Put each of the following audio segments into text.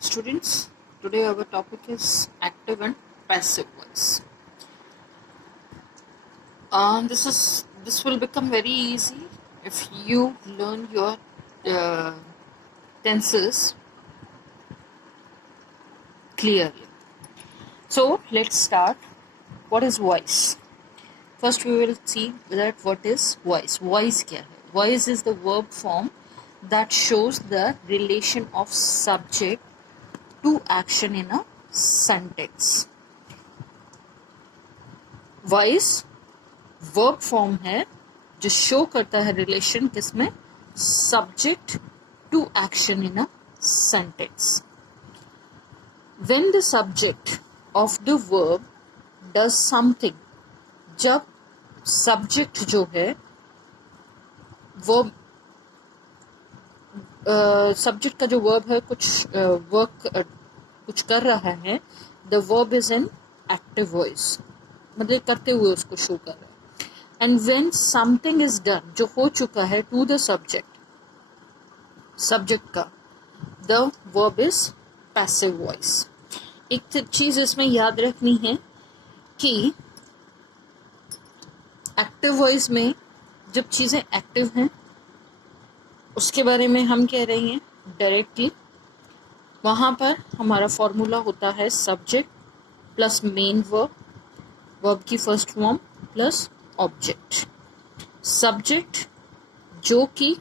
Students, today our topic is active and passive voice. This will become very easy if you learn your uh, tenses clearly. So let's start. What is voice? First, we will see that what is voice. Voice क्या है? Voice is the verb form that shows the relation of subject to action in a sentence. Voice verb form है जो show करता है relation किसमें, subject to action in a sentence. When the subject of the verb does something, जब subject जो है वो subject का जो वर्ब है कुछ कुछ कर रहा है, the verb is in active voice, मतलब करते हुए उसको शो कर रहा है. And when something is done, जो हो चुका है, टू द सब्जेक्ट का, the verb is passive voice. एक चीज इसमें याद रखनी है कि एक्टिव वॉइस में जब चीजें एक्टिव हैं उसके बारे में हम कह रहे हैं डायरेक्टली, वहां पर हमारा फॉर्मूला होता है subject plus main verb, verb की first form plus object. Subject जो कि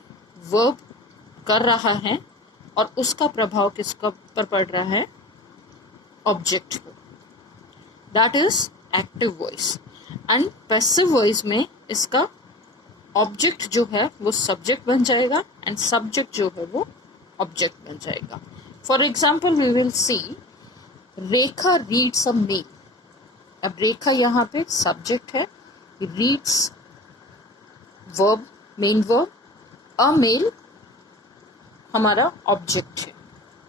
वर्ब कर रहा है और उसका प्रभाव किसका पर पड़ रहा है, ऑब्जेक्ट को. That is active voice. And passive voice में इसका ऑब्जेक्ट जो है वो सब्जेक्ट बन जाएगा एंड सब्जेक्ट जो है वो ऑब्जेक्ट बन जाएगा. For example we will see Rekha reads a mail. अब रेखा यहाँ पे सब्जेक्ट है, reads verb, main verb, a mail हमारा ऑब्जेक्ट है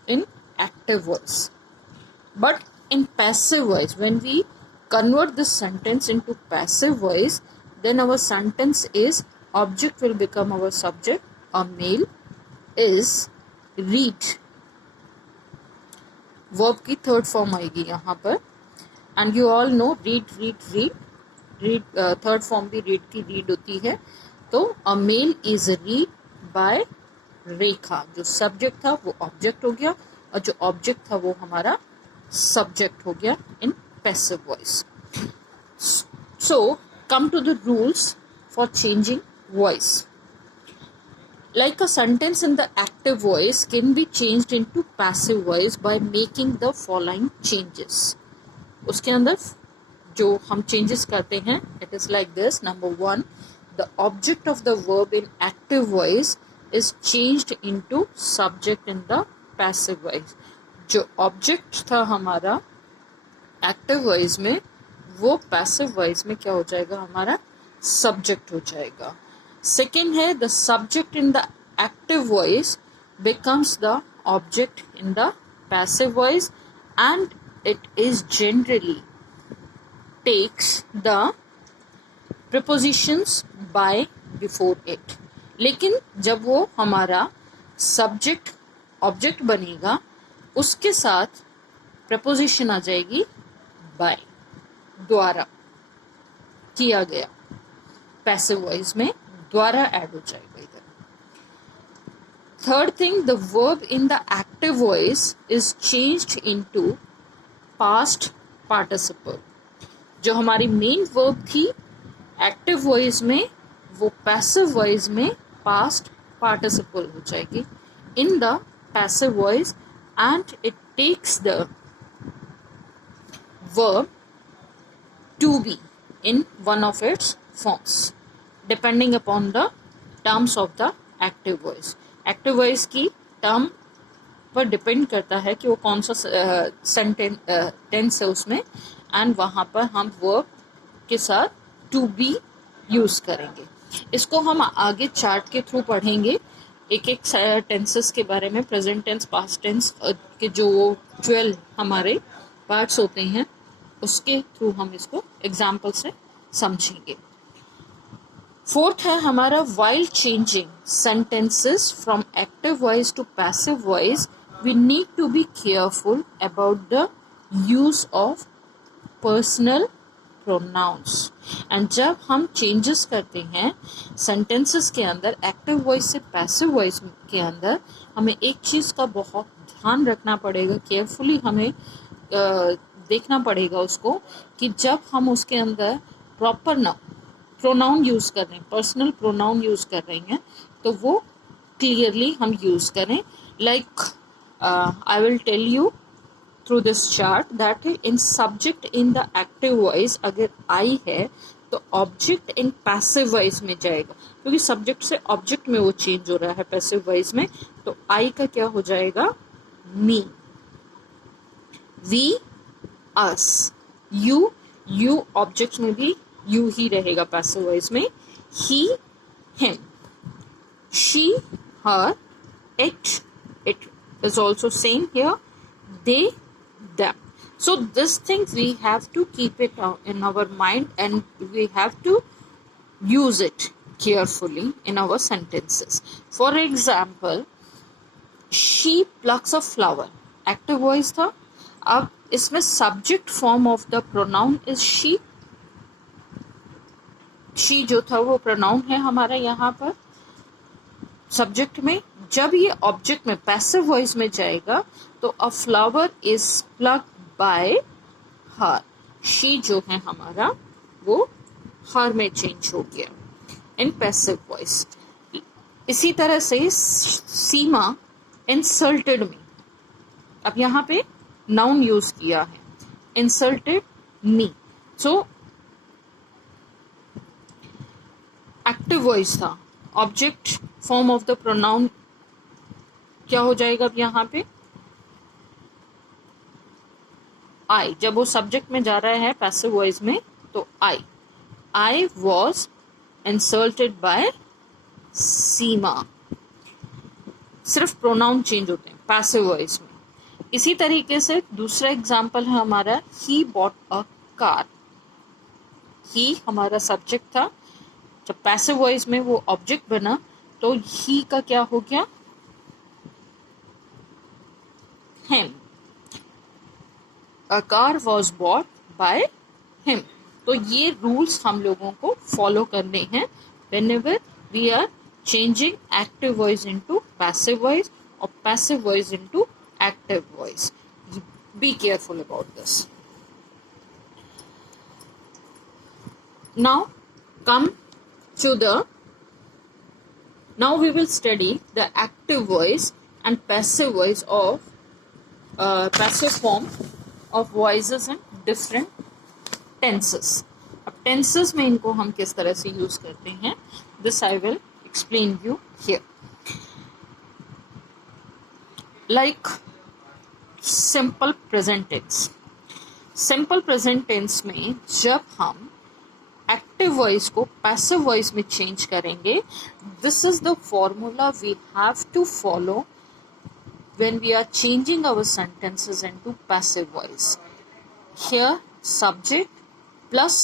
in active voice. But in passive voice, when we convert this sentence into passive voice, then our sentence is object will become our subject, a male is read, verb की third form आएगी यहाँ पर. And you all know read third form भी read की read होती है. तो अ mail is read by रेखा, जो सब्जेक्ट था वो ऑब्जेक्ट हो गया और जो ऑब्जेक्ट था वो हमारा सब्जेक्ट हो गया इन passive voice. So, come to the rules for changing voice. Like a sentence in the active voice can be changed into passive voice by making the following changes. उसके अंदर जो हम changes करते हैं, it is like this. Number 1, the object of the verb in active voice is changed into subject in the passive voice. जो object था हमारा active voice में, वो पैसिव वॉइस में क्या हो जाएगा, हमारा सब्जेक्ट हो जाएगा. सेकेंड है the subject in the active voice becomes the object in the passive voice and it is generally takes the prepositions by before it. लेकिन जब वो हमारा सब्जेक्ट ऑब्जेक्ट बनेगा उसके साथ प्रपोजिशन आ जाएगी बाय, द्वारा किया गया. पैसिव वॉइस में द्वारा ऐड हो जाएगा इधर. Third thing, the verb in the active voice is changed into past participle. जो हमारी मेन वर्ब थी एक्टिव वॉइस में, वो पैसिव वॉइस में पास्ट पार्टिसिपल हो जाएगी in the passive voice and it takes the verb to be in one of its forms depending upon the terms of the active voice. active voice की term पर depend करता है कि वो कौन सा सेंटेंस टेंस है उसमें, एंड वहाँ पर हम verb के साथ to be यूज करेंगे. इसको हम आगे चार्ट के थ्रू पढ़ेंगे, एक एक टेंसेस के बारे में. प्रेजेंट टेंस, पास्ट टेंस के जो 12 हमारे पार्ट्स होते हैं उसके थ्रू हम इसको एग्जाम्पल से समझेंगे. फोर्थ है हमारा while changing sentences from active voice to passive voice we need to be careful about the use of personal pronouns. And जब हम चेंजेस करते हैं सेंटेंसेस के अंदर एक्टिव वॉइस से पैसिव वॉइस के अंदर, हमें एक चीज़ का बहुत ध्यान रखना पड़ेगा, केयरफुली हमें देखना पड़ेगा उसको, कि जब हम उसके अंदर प्रॉपर प्रोनाउन यूज़ कर रहे हैं, पर्सनल प्रोनाउन यूज़ कर रहे हैं, तो वो क्लियरली हम यूज़ करें. Like I will tell you through this chart that in subject in the active voice अगर आई है तो ऑब्जेक्ट इन पैसिव वॉइस में जाएगा, क्योंकि सब्जेक्ट से ऑब्जेक्ट में वो चेंज हो रहा है पैसिव वॉइस में. तो आई का क्या हो जाएगा? Me, we, us, you. You object में भी यू ही रहेगा पैसिव वॉइस में. He, him, she, her, it is also same here, they, them. So this thing we have to keep it in our mind, and we have to use it carefully in our sentences. For example, she plucks a flower, active voice था. अब इसमें subject form of the pronoun is she. she जो था वो pronoun है हमारा यहाँ पर सब्जेक्ट में. जब ये ऑब्जेक्ट में पैसिव वॉइस में जाएगा तो अ flower is plucked bye her. She जो है हमारा वो हर में चेंज हो गया इन पैसिव वॉइस. इसी तरह से सीमा इंसल्टेड मी, अब यहाँ पे नाउन यूज किया है, insulted me. So active voice था, object form of the pronoun क्या हो जाएगा अब यहाँ पे? आई. जब वो सब्जेक्ट में जा रहा है पैसिव वॉइस में तो आई वॉज इंसल्टेड बाय सीमा. सिर्फ प्रोनाउन चेंज होते हैं पैसिव वॉइस में. इसी तरीके से दूसरा एग्जाम्पल है हमारा ही बॉट अ कार. ही हमारा सब्जेक्ट था, जब पैसिव वॉइस में वो ऑब्जेक्ट बना तो ही का क्या हो गया? Him. A car was bought by him. तो ये रूल्स हम लोगों को फॉलो करने हैं whenever we are changing active voice into passive voice or passive voice into active voice. Be careful about this. Now we will study the active voice and passive voice of passive form of voices in different tenses. अब tenses में इनको हम किस तरह से use करते हैं, this I will explain you here. Like simple present tense. Simple present tense में जब हम एक्टिव वॉइस को पैसिव वॉइस में चेंज करेंगे, this is the formula we have to follow when we are changing our sentences into passive voice. Here subject plus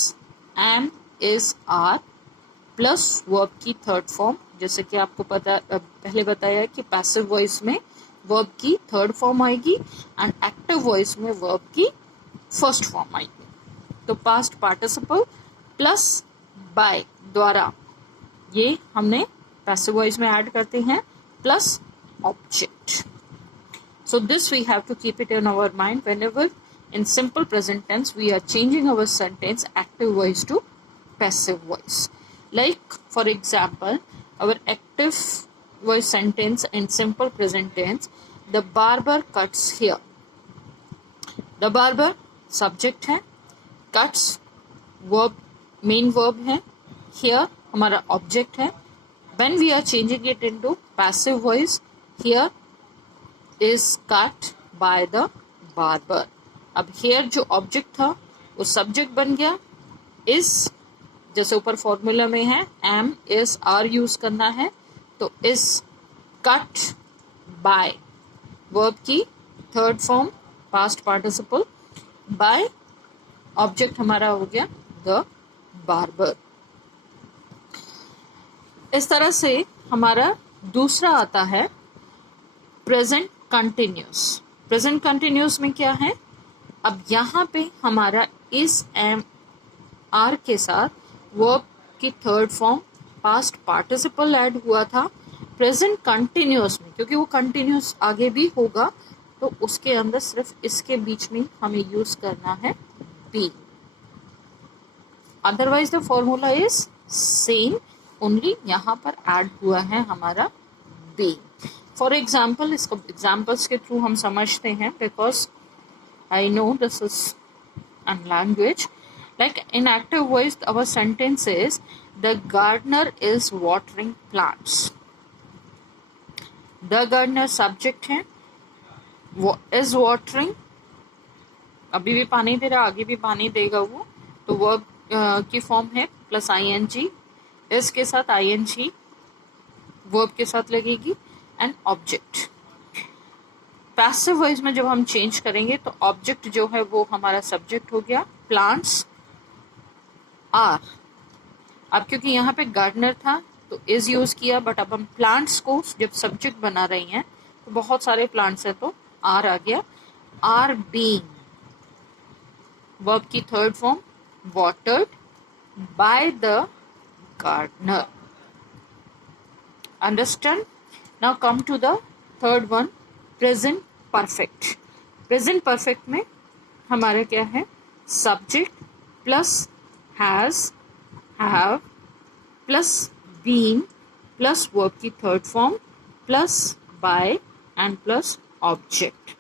am is are plus verb की third form. जैसे कि आपको पहले बताया कि पैसिव वॉइस में वर्ब की थर्ड फॉर्म आएगी एंड एक्टिव वॉइस में वर्ब की फर्स्ट फॉर्म आएगी. तो पास्ट पार्टिसिपल प्लस बाय द्वारा ये हमने पैसिव वॉइस में ऐड करते हैं plus object. So this we have to keep it in our mind whenever in simple present tense we are changing our sentence active voice to passive voice. Like for example, our active voice sentence in simple present tense, the barber cuts here. The barber subject है, cuts verb main verb है, here हमारा object है. When we are changing it into passive voice, here is cut by the barber. अब here जो object था वो subject बन गया. is जैसे ऊपर फॉर्मूला में है am is are यूज करना है, तो is cut by वर्ब की third form past participle by object हमारा हो गया द बार्बर. इस तरह से हमारा दूसरा आता है प्रेजेंट कंटिन्यूस। प्रेजेंट कंटिन्यूस में क्या है, अब यहाँ पे हमारा इस एम आर के साथ वर्ब की third form past participle add हुआ था। प्रेजेंट कंटिन्यूस में क्योंकि वो कंटिन्यूस आगे भी होगा तो उसके अंदर सिर्फ इसके बीच में हमें यूज करना है be. Otherwise the formula is same, only यहाँ पर ऐड हुआ है हमारा बी। फॉर एग्जाम्पल, इसको एग्जाम्पल्स के थ्रू हम समझते हैं because I know this is an language. Like in active voice, our sentence is the gardener is watering plants. The gardener subject है, is watering, अभी भी पानी दे रहा, आगे भी पानी देगा वो, तो verb की फॉर्म है प्लस ing, is के साथ ing verb के साथ लगेगी एंड ऑब्जेक्ट। पैसिव वॉइस में जब हम चेंज करेंगे तो ऑब्जेक्ट जो है वो हमारा सब्जेक्ट हो गया, प्लांट्स आर। अब क्योंकि यहाँ पे गार्डनर था तो इज यूज किया, बट अब हम प्लांट्स को जब सब्जेक्ट बना रही हैं तो बहुत सारे प्लांट्स हैं तो आर आ गया। आर बीइंग, वर्ब की third form watered by the gardener. Understand? Now come to the third one, present perfect. Present perfect में हमारा क्या है, subject plus has, have plus been plus verb की third form plus by and plus object।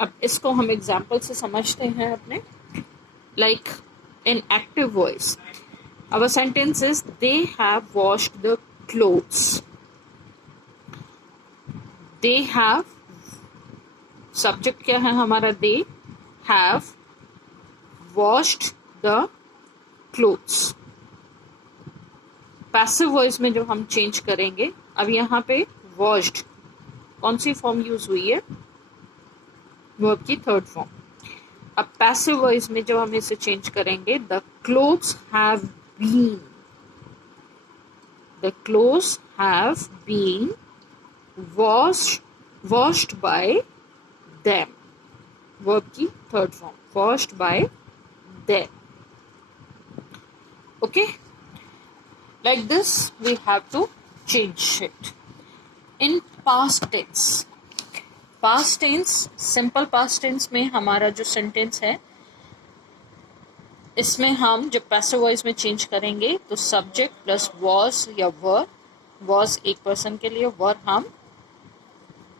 अब इसको हम example से समझते हैं अपने। Like in active voice our sentence is they have washed the clothes। they have, subject क्या है हमारा, they have washed the clothes. Passive voice में जब हम चेंज करेंगे, अब यहाँ पे वॉश्ड कौन सी फॉर्म यूज हुई है, वर्ब की थर्ड फॉर्म। अब पैसिव वॉइस में जब हम इसे चेंज करेंगे, the clothes have been, the clothes have been washed by them, verb की third form washed by them. Okay, like this we have to change it. In past tense, past tense, simple past tense में हमारा जो sentence है, इसमें हम जब passive voice में change करेंगे तो subject plus was या were, was एक person के लिए, were हम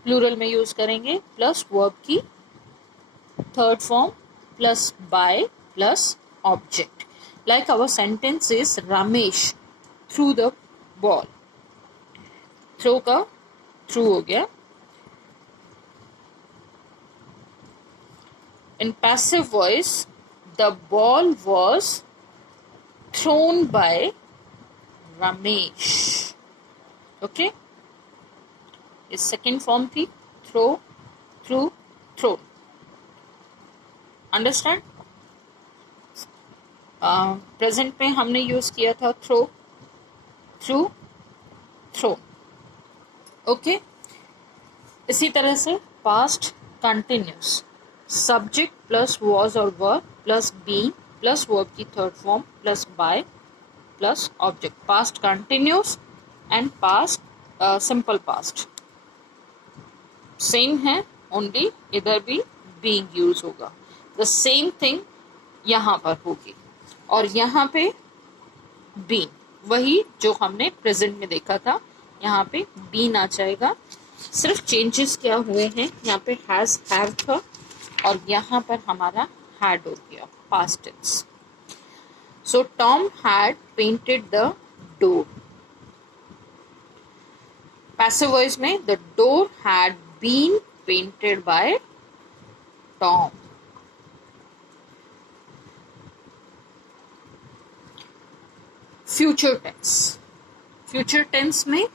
plural में use करेंगे, plus verb की third form plus by plus object। Like our sentence is Ramesh threw the ball। throw का through हो गया। In passive voice, the ball was thrown by Ramesh। Okay, इस second form थी throw, threw, thrown। Understand? Present में हमने use किया था throw, through, throw. Okay, इसी तरह से past continuous, subject plus was और were plus be plus verb की third form plus by plus object. Past continuous and past simple past same है, ओनली इधर भी बीइंग यूज होगा। द सेम थिंग यहाँ पर होगी और यहाँ पे बीन, वही जो हमने प्रेजेंट में देखा था, यहाँ पे बीन आ जाएगा। सिर्फ चेंजेस क्या हुए हैं, यहाँ पे हैज हैव था और यहाँ पर हमारा हैड हो गया, past tense. So Tom had painted the door. Passive voice में the door had been painted by Tom. Future tense, future tense में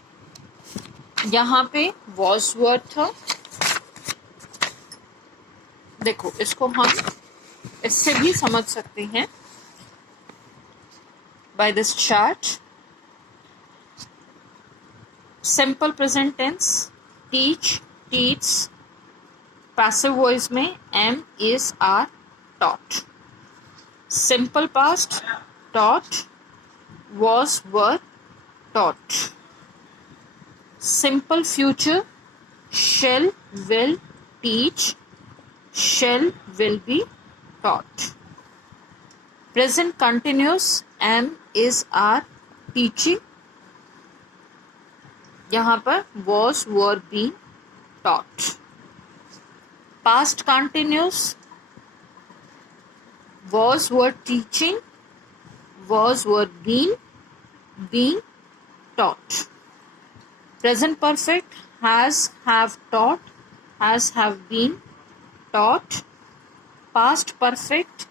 यहाँ पे वॉज वर्ड था। देखो इसको हम इससे भी समझ सकते हैं by this chart. Simple present tense teach, teach, passive voice में am is are taught. Simple past taught, was were taught. Simple future shall will teach, shall will be taught. Present continuous am is are teaching, यहाँ पर was were being taught. Past continuous was were teaching, was were being taught. Present perfect has have taught, has have been taught. Past perfect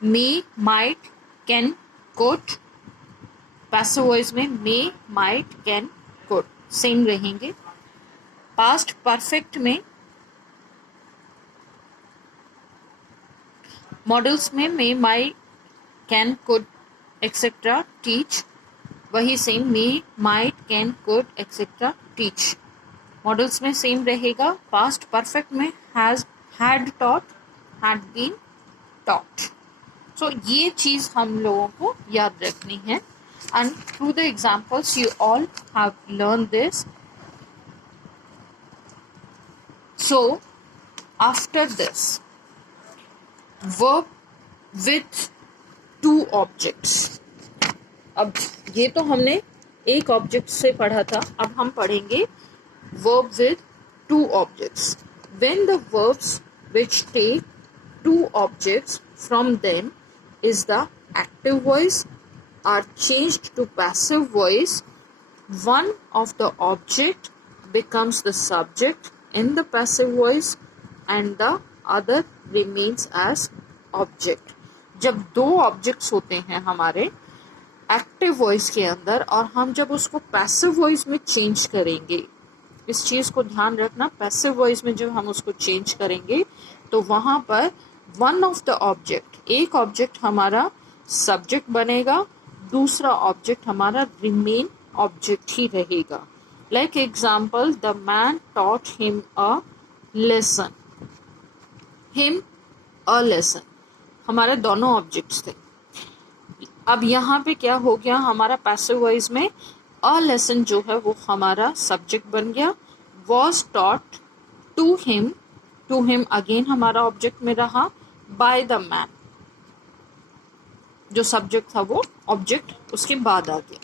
may, might, can, could. Passive voice में may, might, can, could same रहेंगे. Past perfect में modals में may, might, can, could etcetera teach वही same may, might, can, could etcetera teach. Modals में same रहेगा. Past perfect में has, had taught, had been taught. So ये चीज हम लोगों को याद रखनी है. And through the examples you all have learned this. So after this, verb with two objects. अब ये तो हमने एक ऑब्जेक्ट से पढ़ा था, अब हम पढ़ेंगे verb with two objects. When the verbs which take two objects from them is the active voice are changed to passive voice, one of the object becomes the subject in the passive voice and the other remains as object. जब दो objects होते हैं हमारे active voice के अंदर और हम जब उसको पैसिव वॉइस में चेंज करेंगे, इस चीज को ध्यान रखना, पैसिव वॉइस में जब हम उसको चेंज करेंगे तो वहां पर वन ऑफ द ऑब्जेक्ट, एक ऑब्जेक्ट हमारा सब्जेक्ट बनेगा, दूसरा ऑब्जेक्ट हमारा रिमेन ऑब्जेक्ट ही रहेगा. Like example, the man taught him a lesson. Him a lesson हमारे दोनों ऑब्जेक्ट्स थे. अब यहाँ पे क्या हो गया, हमारा पैसिव वॉइस में अ लेसन जो है वो हमारा सब्जेक्ट बन गया. Was taught to him again हमारा ऑब्जेक्ट में रहा. बाय द मैन जो सब्जेक्ट था वो ऑब्जेक्ट उसके बाद आ गया.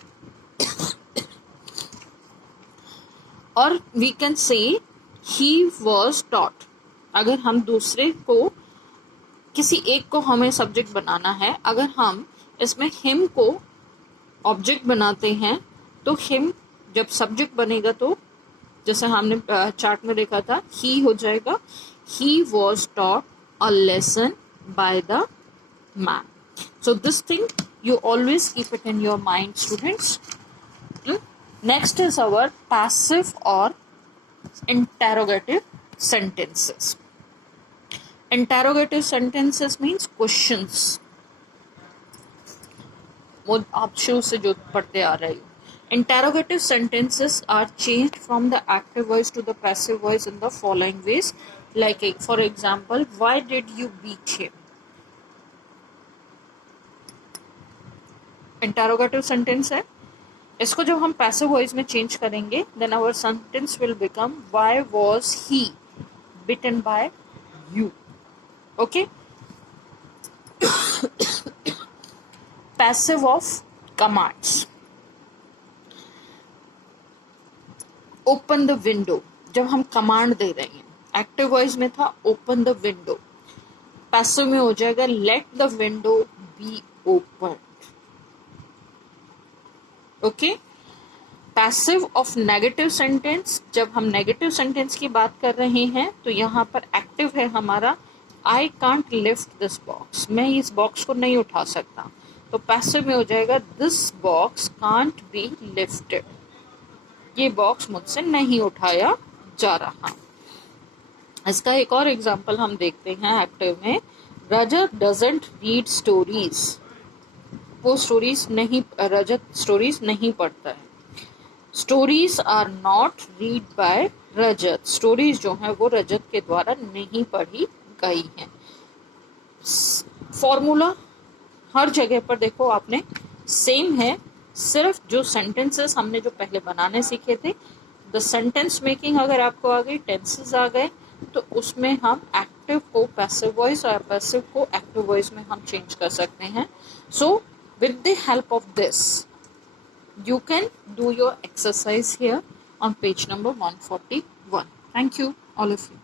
और we can say he was taught. अगर हम दूसरे को, किसी एक को हमें सब्जेक्ट बनाना है, अगर हम इसमें हिम को ऑब्जेक्ट बनाते हैं तो हिम जब सब्जेक्ट बनेगा तो जैसे हमने चार्ट में देखा था ही हो जाएगा. He was taught a lesson bye the man. So this thing you always keep it in your mind, students. Next is our passive or interrogative sentences. Interrogative sentences means questions. वो आप शुरू से जो पढ़ते आ रहे हो. Interrogative sentences are changed from the active voice to the passive voice in the following ways. Like for example, why did you beat him? Interrogative sentence है. इसको जब हम पैसिव वॉइस में चेंज करेंगे then our sentence will become why was he beaten by you. Okay. Passive of commands. Open the window जब हम command दे रहे हैं, एक्टिव वॉइस में था ओपन द विंडो, पैसिव में हो जाएगा let the window be open. Okay. Passive of negative sentence, जब हम नेगेटिव सेंटेंस की बात कर रहे हैं तो यहाँ पर एक्टिव है हमारा I can't lift this box. मैं इस बॉक्स को नहीं उठा सकता, तो पैसिव में हो जाएगा this box can't be lifted. ये बॉक्स मुझसे नहीं उठाया जा रहा. इसका एक और एग्जाम्पल हम देखते हैं एक्टिव में. Rajat doesn't read stories. वो स्टोरीज नहीं, रजत स्टोरीज नहीं पढ़ता है. Stories are not read by Rajat, stories जो है वो रजत के द्वारा नहीं पढ़ी गई हैं। फॉर्मूला हर जगह पर देखो आपने सेम है, सिर्फ जो सेंटेंसेस हमने जो पहले बनाने सीखे थे, द सेंटेंस मेकिंग अगर आपको आ गई, टेंसेस आ गए, तो उसमें हम एक्टिव को पैसिव वॉइस और पैसिव को एक्टिव वॉइस में हम चेंज कर सकते हैं। So with the help of this you can do your exercise here on page number 141. Thank you all of you.